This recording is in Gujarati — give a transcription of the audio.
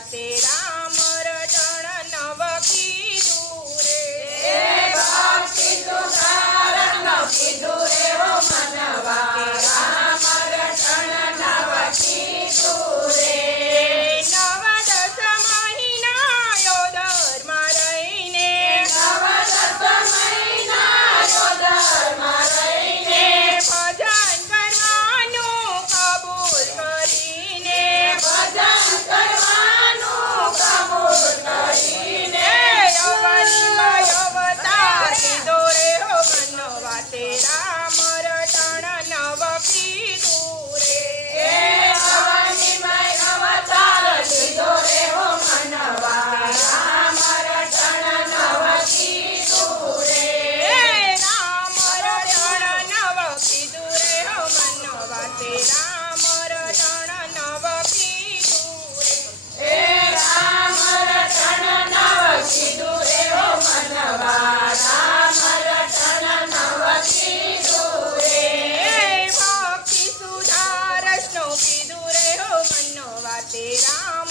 વાતે રામ રટણ નવ કીધું રે ભક્તિ સુધારણ કીધું રે હો મનવા રામ રટણ નવ કીધું રે નવ દસ મહિના યોધર્મ રહીને નવ દસ મહિના યોધર્મ રહીને ભજન કરવાનું કબૂલ કરીને ભજન કરવાનું કબૂલ કરીને અવનીમાં અવતાર લીધો રે હો મનવા તે રામ રટણ નવ કીધું રે અવનીમય અવતાર લીધો રે હો મનવા રામ રટણ નવ કીધું રે રામ રટણ નવ કીધું રે હો મનવા તે રામ રટણ નવ કીધું રે રામ રટણ નવ કીધું રે હો મનવા રામ રટણ નવ કીધું રે ભક્તિ સુધારસનું કીધું રે હો મનવા તે રામ